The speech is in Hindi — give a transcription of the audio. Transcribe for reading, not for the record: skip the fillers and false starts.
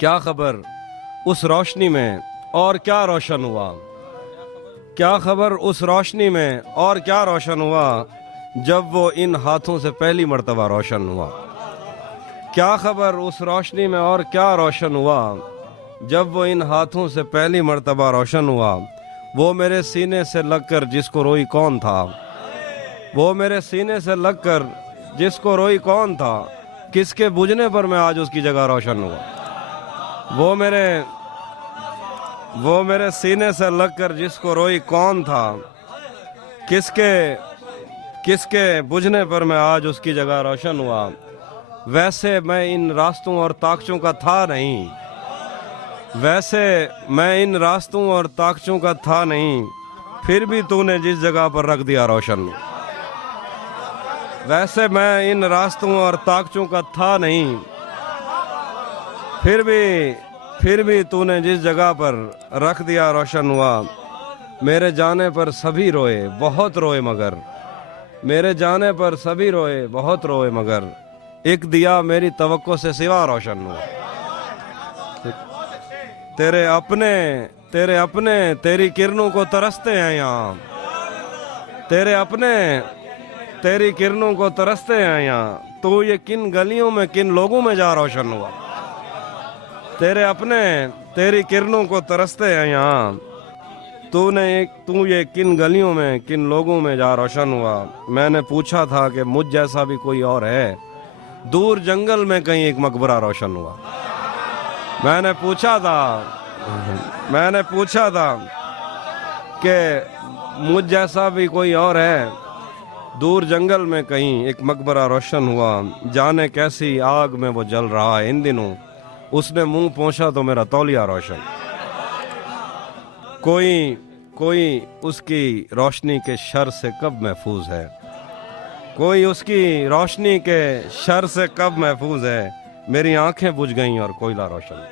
क्या खबर उस रोशनी में और क्या रोशन हुआ, क्या खबर उस रोशनी में और क्या रोशन हुआ जब वो इन हाथों से पहली मर्तबा रोशन हुआ। क्या खबर उस रोशनी में और क्या रोशन हुआ जब वो इन हाथों से पहली मर्तबा रोशन हुआ। वो मेरे सीने से लगकर जिसको रोई कौन था, वो मेरे सीने से लगकर जिसको रोई कौन था, किसके बुझने पर मैं आज उसकी जगह रोशन हुआ। वो मेरे सीने से लगकर जिसको रोई कौन था, किसके बुझने पर मैं आज उसकी जगह रोशन हुआ। वैसे मैं इन रास्तों और ताकचों का था नहीं, वैसे मैं इन रास्तों और ताकचों का था नहीं, फिर भी तूने जिस जगह पर रख दिया रोशन। वैसे मैं इन रास्तों और ताकचों का था नहीं, फिर भी तूने जिस जगह पर रख दिया रोशन हुआ। मेरे जाने पर सभी रोए बहुत रोए मगर, मेरे जाने पर सभी रोए बहुत रोए मगर, एक दिया मेरी तवक्को से सिवा रोशन हुआ। तेरे अपने तेरी किरणों को तरसते हैं यहाँ, तेरे अपने तेरी किरणों को तरसते हैं यहाँ। तू ये किन गलियों में किन लोगों में जा रोशन हुआ। तेरे अपने तेरी किरणों को तरसते हैं यहाँ, तू ये किन गलियों में किन लोगों में जा रोशन हुआ। मैंने पूछा था कि मुझ जैसा भी कोई और है, दूर जंगल में कहीं एक मकबरा रोशन हुआ। मैंने पूछा था कि मुझ जैसा भी कोई और है, दूर जंगल में कहीं एक मकबरा रोशन हुआ। जाने कैसी आग में वो जल रहा है इन दिनों, उसने मुंह पोंछा तो मेरा तौलिया रोशन। कोई उसकी रोशनी के शर से कब महफूज है, कोई उसकी रोशनी के शर से कब महफूज है। मेरी आंखें बुझ गईं और कोयला रोशन।